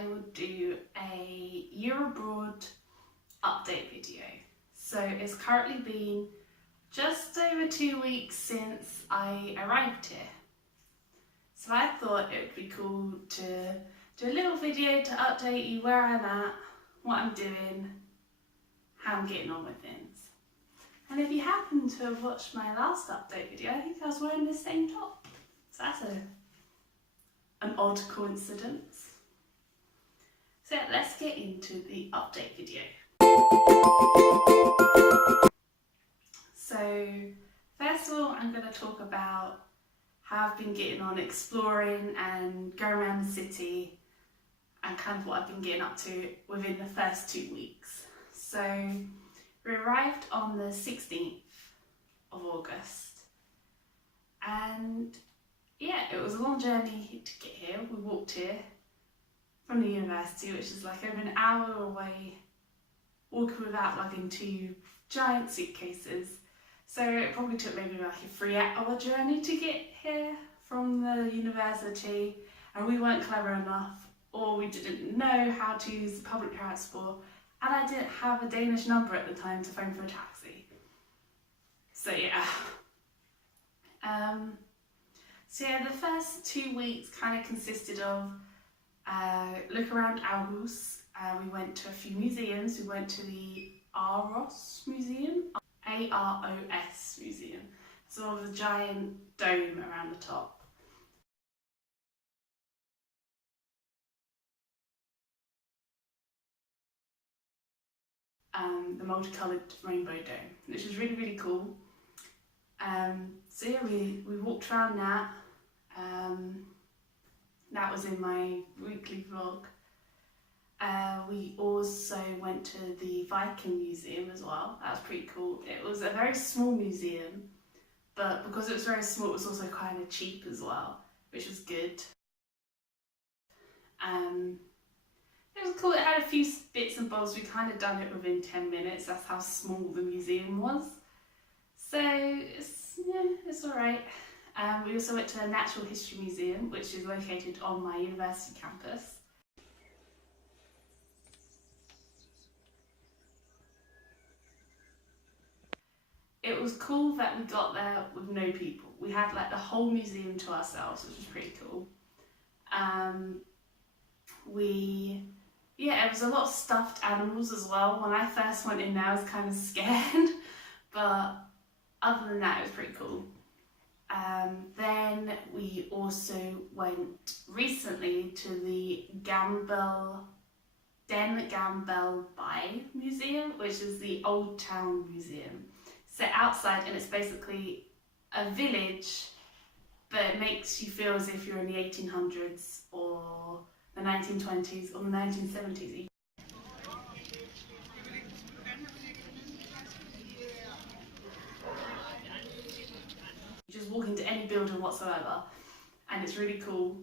I will do a year abroad update video. So it's currently been just over 2 weeks since I arrived here. So I thought it would be cool to do a little video to update you where I'm at, what I'm doing, how I'm getting on with things. And if you happen to have watched my last update video, I think I was wearing the same top. So that's an odd coincidence. So yeah, let's get into the update video. So first of all, I'm going to talk about how I've been getting on exploring and going around the city and kind of what I've been getting up to within the first 2 weeks. So we arrived on the 16th of August and yeah, it was a long journey to get here. We walked here from the university, which is like over an hour away, walking without lugging 2 giant suitcases. So it probably took maybe like a 3-hour journey to get here from the university, and we weren't clever enough, or we didn't know how to use public transport, and I didn't have a Danish number at the time to phone for a taxi. So yeah. So yeah, the first 2 weeks kind of consisted of look around Aarhus. We went to a few museums. We went to the Aarhus Museum, A-R-O-S Museum. So with a giant dome around the top. The multicoloured rainbow dome, which was really, really cool. So yeah, we walked around that. That was in my weekly vlog. We also went to the Viking Museum as well. That was pretty cool. It was a very small museum, but because it was very small, it was also kind of cheap as well, which was good. It was cool. It had a few bits and bobs. We kind of done it within 10 minutes. That's how small the museum was. So it's alright. We also went to the Natural History Museum, which is located on my university campus. It was cool that we got there with no people. We had like the whole museum to ourselves, which was pretty cool. It was a lot of stuffed animals as well. When I first went in there, I was kind of scared, but other than that, it was pretty cool. Then we also went recently to the Den Gambel Bay Museum, which is the Old Town Museum. Set outside, and it's basically a village, but it makes you feel as if you're in the 1800s or the 1920s or the 1970s. You just walk into any building whatsoever, and it's really cool.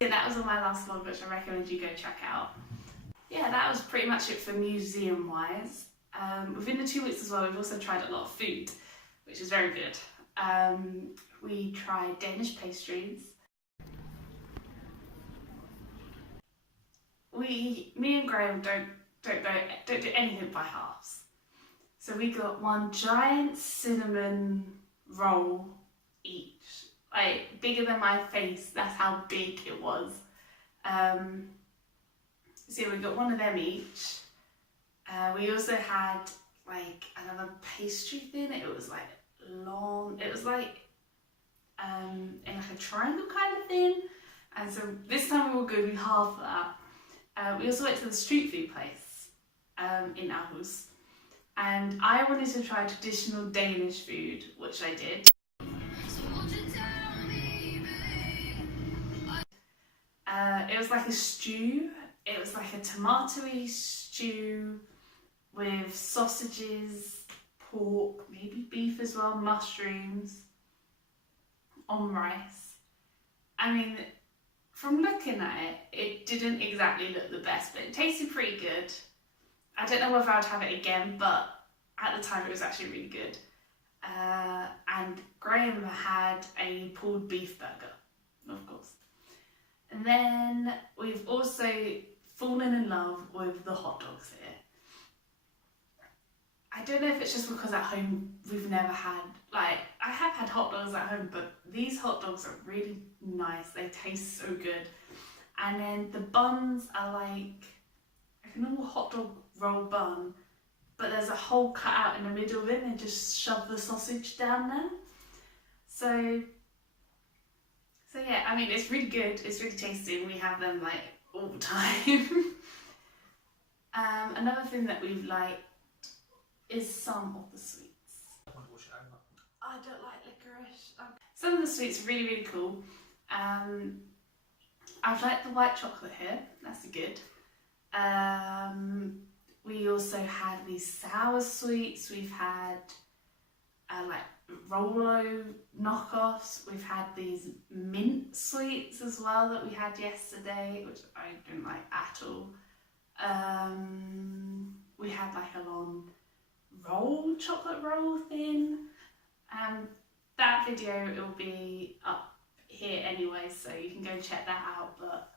And that was on my last vlog, which I recommend you go check out. Yeah, that was pretty much it for museum wise. Within the 2 weeks as well, we've also tried a lot of food, which is very good. We tried Danish pastries. Me and Graham don't do anything by halves. So we got one giant cinnamon roll each, like bigger than my face. That's how big it was. So we got one of them each. We also had like another pastry thing. It was like long. It was like in like a triangle kind of thing. And so this time we were good. We halved that. We also went to the street food place in Aarhus, and I wanted to try traditional Danish food, which I did. It was like a stew. It was like a tomatoey stew with sausages, pork, maybe beef as well, mushrooms, on rice. I mean, from looking at it, it didn't exactly look the best, but it tasted pretty good. I don't know whether I'd have it again, but at the time it was actually really good. And Graham had a pulled beef burger, of course. And then we've also fallen in love with the hot dogs here. I don't know if it's just because at home we've never had, like, I have had hot dogs at home, but these hot dogs are really nice. They taste so good. And then the buns are like a normal hot dog roll bun, but there's a hole cut out in the middle of it and they just shove the sausage down there. So yeah, I mean, it's really good. It's really tasty and we have them like all the time. Another thing that we've liked is some of the sweets. I don't like licorice. Some of the sweets are really, really cool. I've liked the white chocolate here, that's good. We also had these sour sweets, we've had like Rolo knockoffs, we've had these mint sweets as well that we had yesterday, which I didn't like at all. We had like a long chocolate roll thing. That video will be up here anyway, so you can go check that out. But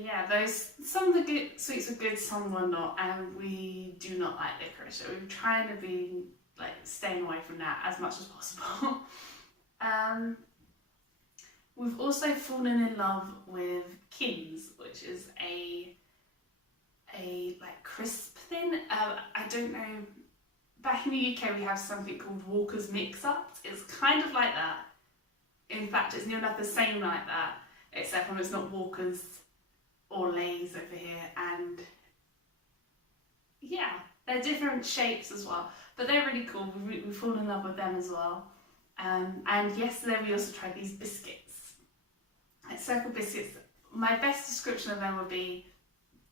yeah, some of the good sweets were good, some were not, and we do not like licorice, so we're trying to be like staying away from that as much as possible. We've also fallen in love with Kins, which is a like crisp thing. I don't know. Back in the UK we have something called Walker's Mix-Ups. It's kind of like that. In fact, it's near enough the same like that, except when it's not Walker's or Lay's over here. And yeah, they're different shapes as well, but they're really cool. We've fallen in love with them as well. And yesterday we also tried these biscuits, like circle biscuits. My best description of them would be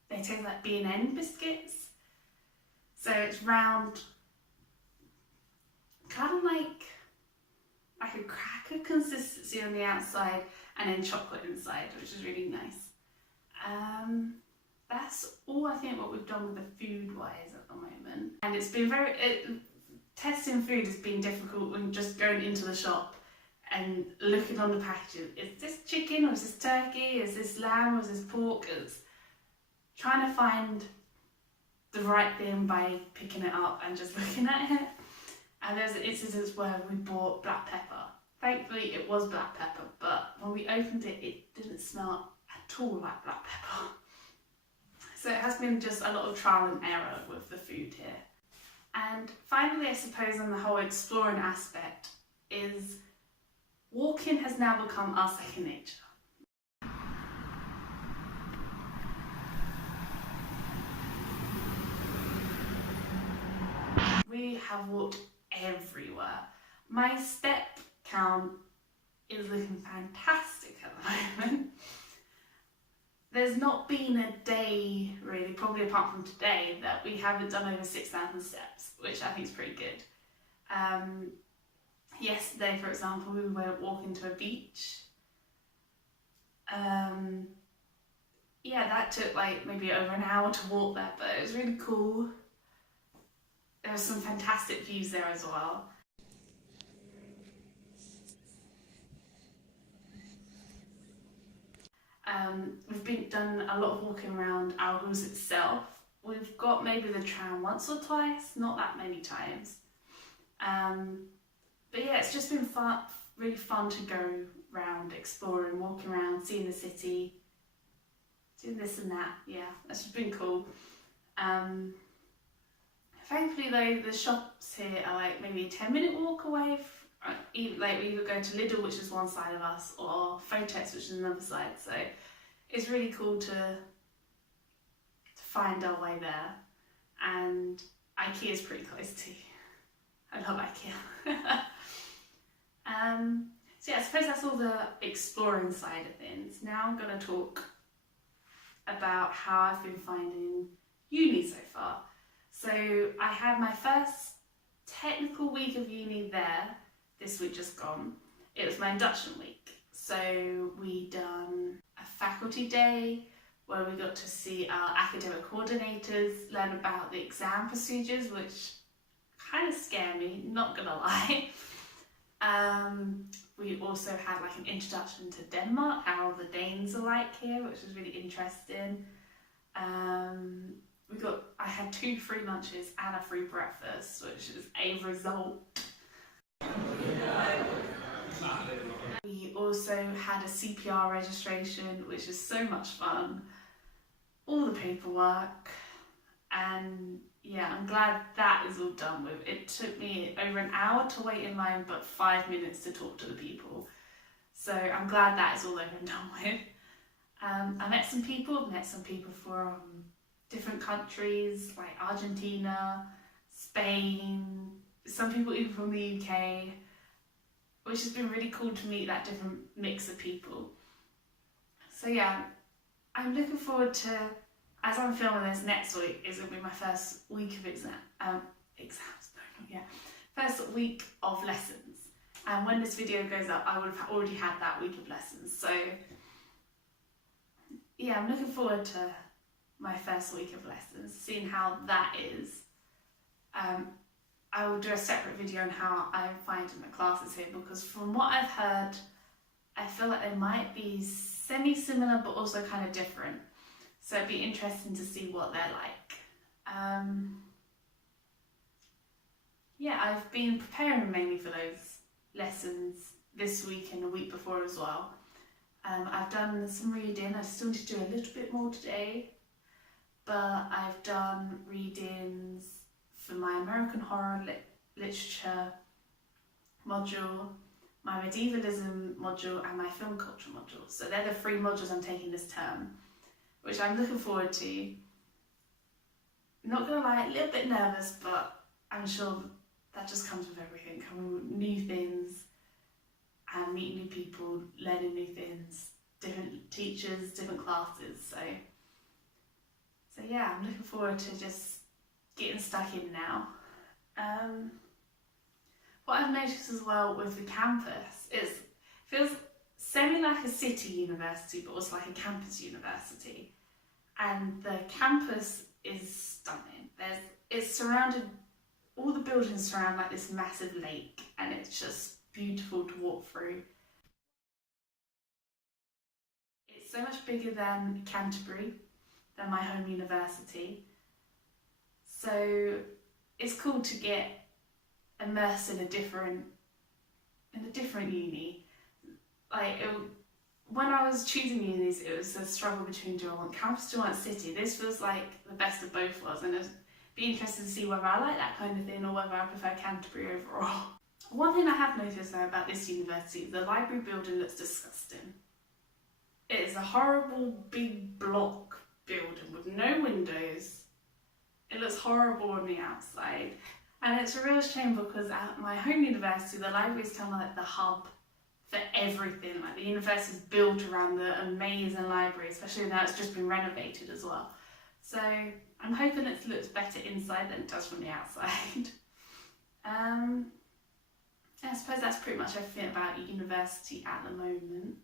they taste like B&N biscuits. So it's round, kind of like a cracker consistency on the outside and then chocolate inside, which is really nice. That's all I think what we've done with the food wise at the moment. And it's been testing food has been difficult when just going into the shop and looking on the packaging. Is this chicken or is this turkey? Is this lamb or is this pork? It's trying to find the right thing by picking it up and just looking at it. And there's an instance where we bought black pepper. Thankfully it was black pepper, but when we opened it, it didn't smell at all like black pepper. So it has been just a lot of trial and error with the food here. And finally, I suppose on the whole exploring aspect is walking has now become our second nature. We have walked everywhere. My step count is looking fantastic at the moment. There's not been a day, really, probably apart from today, that we haven't done over 6,000 steps, which I think is pretty good. Yesterday, for example, we went walking to a beach. Yeah, that took like maybe over an hour to walk there, but it was really cool. There were some fantastic views there as well. We've done a lot of walking around Aarhus itself. We've got maybe the tram once or twice, not that many times. But yeah, it's just been fun, really fun to go around, exploring, walking around, seeing the city, doing this and that. Yeah, that's just been cool. Thankfully though, the shops here are like maybe a 10-minute walk away. Like we either go to Lidl, which is one side of us, or Fotex, which is another side. So it's really cool to find our way there. And IKEA is pretty close too. I love IKEA. So yeah, I suppose that's all the exploring side of things. Now I'm going to talk about how I've been finding uni so far. So I had my first technical week of uni there, this week just gone. It was my induction week. So we done a faculty day where we got to see our academic coordinators, learn about the exam procedures, which kind of scare me, not gonna lie. We also had like an introduction to Denmark, how the Danes are like here, which was really interesting. I had 2 free lunches and a free breakfast, which is a result. We also had a CPR registration, which is so much fun. All the paperwork, and yeah, I'm glad that is all done with. It took me over an hour to wait in line, but 5 minutes to talk to the people. So I'm glad that is all over and done with. I met some people from different countries like Argentina, Spain, some people even from the UK, which has been really cool to meet that different mix of people. So yeah, I'm looking forward to, as I'm filming this, next week is going to be my first week of exams, no, not yet, first week of lessons. And when this video goes up, I would have already had that week of lessons. So yeah, I'm looking forward to my first week of lessons, seeing how that is. I will do a separate video on how I'm finding the classes here, because from what I've heard, I feel like they might be semi-similar but also kind of different. So it'd be interesting to see what they're like. Yeah, I've been preparing mainly for those lessons this week and the week before as well. I've done some reading. I still need to do a little bit more today, but I've done readings for my American horror literature module, my medievalism module, and my film culture module. So they're the 3 modules I'm taking this term, which I'm looking forward to. Not gonna lie, a little bit nervous, but I'm sure that just comes with everything, coming with new things and meeting new people, learning new things, different teachers, different classes. So yeah, I'm looking forward to just getting stuck in now. What I've noticed as well with the campus is it feels semi like a city university, but also like a campus university. And the campus is stunning. It's surrounded, all the buildings surround like this massive lake, and it's just beautiful to walk through. It's so much bigger than Canterbury, than my home university. So it's cool to get immersed in a different uni. When I was choosing unis, it was a struggle between do I want campus, do I want city. This feels like the best of both worlds, and it'd be interesting to see whether I like that kind of thing or whether I prefer Canterbury overall. One thing I have noticed though about this university, the library building looks disgusting. It is a horrible big block building with no windows. It looks horrible on the outside. And it's a real shame, because at my home university, the library is kind of like the hub for everything. Like, the university is built around the amazing library, especially now it's just been renovated as well. So I'm hoping it looks better inside than it does from the outside. I suppose that's pretty much everything about university at the moment.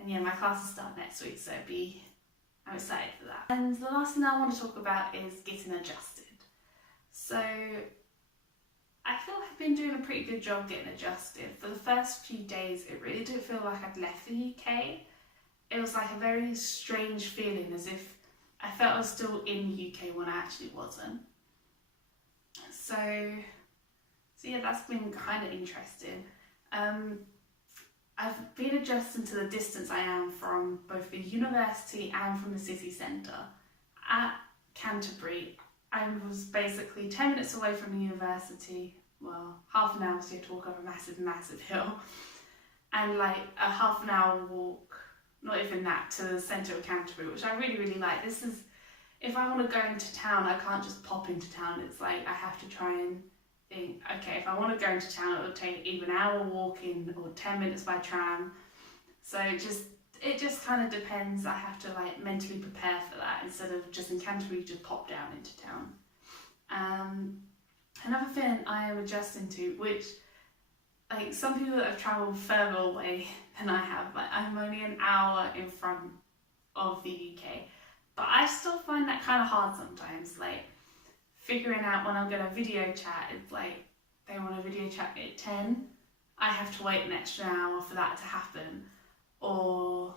And yeah, my classes start next week, so I'm excited for that. And the last thing I want to talk about is getting adjusted. So I feel like I've been doing a pretty good job getting adjusted. For the first few days, it really didn't feel like I'd left the UK. It was like a very strange feeling, as if I felt I was still in the UK when I actually wasn't. So yeah, that's been kind of interesting. I've been adjusting to the distance I am from both the university and from the city centre. At Canterbury, I was basically 10 minutes away from the university, well, half an hour, so you have to walk up a massive hill, and like a half an hour walk, not even that, to the centre of Canterbury, which I really like. If I want to go into town, I can't just pop into town. It's like I have to try and think, okay, if I want to go into town, it will take either an hour walking or 10 minutes by tram. So it just kind of depends. I have to like mentally prepare for that, instead of just in Canterbury, just pop down into town. Another thing I am adjusting to, which like some people that have travelled further away than I have, like I'm only an hour in front of the UK, but I still find that kind of hard sometimes. Like figuring out when I'm going to video chat, it's like they want to video chat me at 10, I have to wait an extra hour for that to happen, or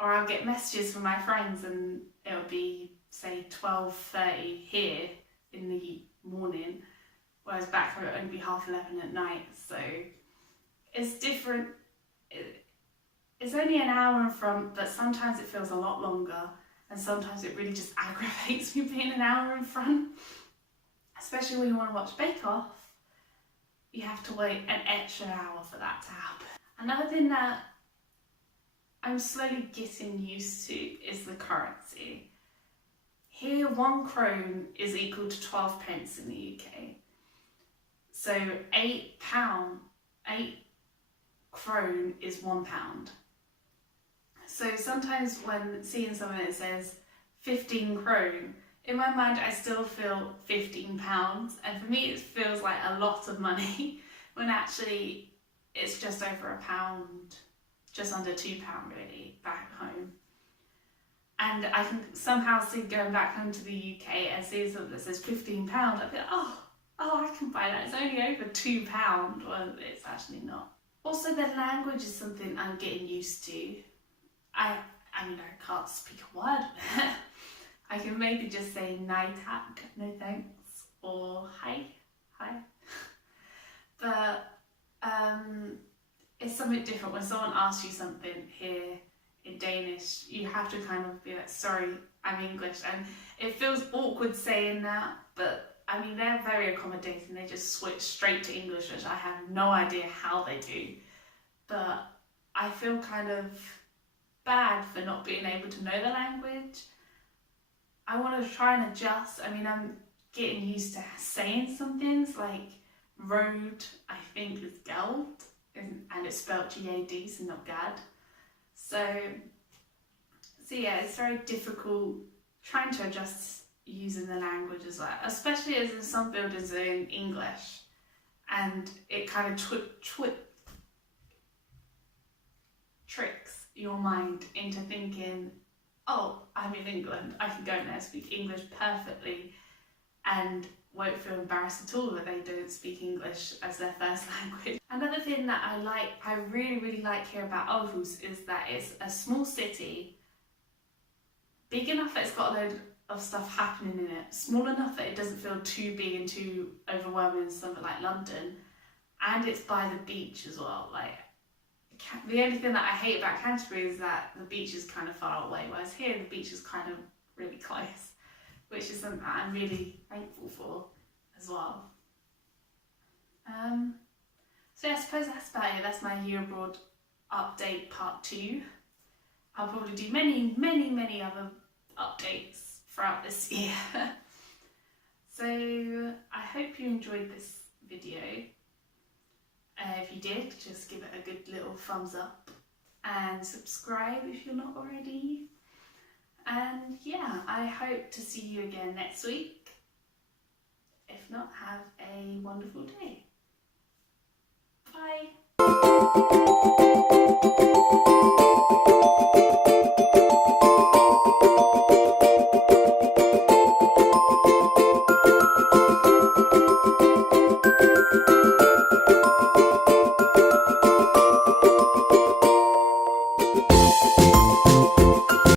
Or I'll get messages from my friends and it'll be, say, 12:30 here in the morning, whereas back home it'll only be 11:30 at night. So it's different. It's only an hour in front, but sometimes it feels a lot longer, and sometimes it really just aggravates me being an hour in front. Especially when you want to watch Bake Off, you have to wait an extra hour for that to happen. Another thing that I'm slowly getting used to is the currency. Here, 1 krone is equal to 12 pence in the UK. So £8, 8 krone is £1. So sometimes when seeing something that says 15 krone, in my mind I still feel £15, and for me it feels like a lot of money when actually it's just over £1, just under £2 really, back home. And I can somehow see going back home to the UK and seeing something that says £15, I feel, oh, I can buy that, it's only over £2, well it's actually not. Also, the language is something I'm getting used to. I mean, I can't speak a word of it. I can maybe just say nej tack, no thanks, or hi. But it's something different when someone asks you something here in Danish. You have to kind of be like, sorry, I'm English, and it feels awkward saying that, but I mean, they're very accommodating. They just switch straight to English, which I have no idea how they do. But I feel kind of bad for not being able to know the language. I want to try and adjust. I mean, I'm getting used to saying some things like road, I think is geld, and it's spelled G-A-D, so not gad. So yeah, it's very difficult trying to adjust using the language as well, especially as in some buildings are in English, and it kind of tricks your mind into thinking, oh, I'm in England, I can go in there, speak English perfectly, and won't feel embarrassed at all that they don't speak English as their first language. Another thing that I really like here about Aarhus is that it's a small city, big enough that it's got a load of stuff happening in it, small enough that it doesn't feel too big and too overwhelming in something like London, and it's by the beach as well. Like, the only thing that I hate about Canterbury is that the beach is kind of far away, whereas here the beach is kind of really close, which is something that I'm really thankful for as well. So yeah, I suppose that's about it. That's my year abroad update part 2. I'll probably do many other updates throughout this year. So I hope you enjoyed this video. If you did, just give it a good little thumbs up and subscribe if you're not already. And yeah, I hope to see you again next week. If not, have a wonderful day. Bye.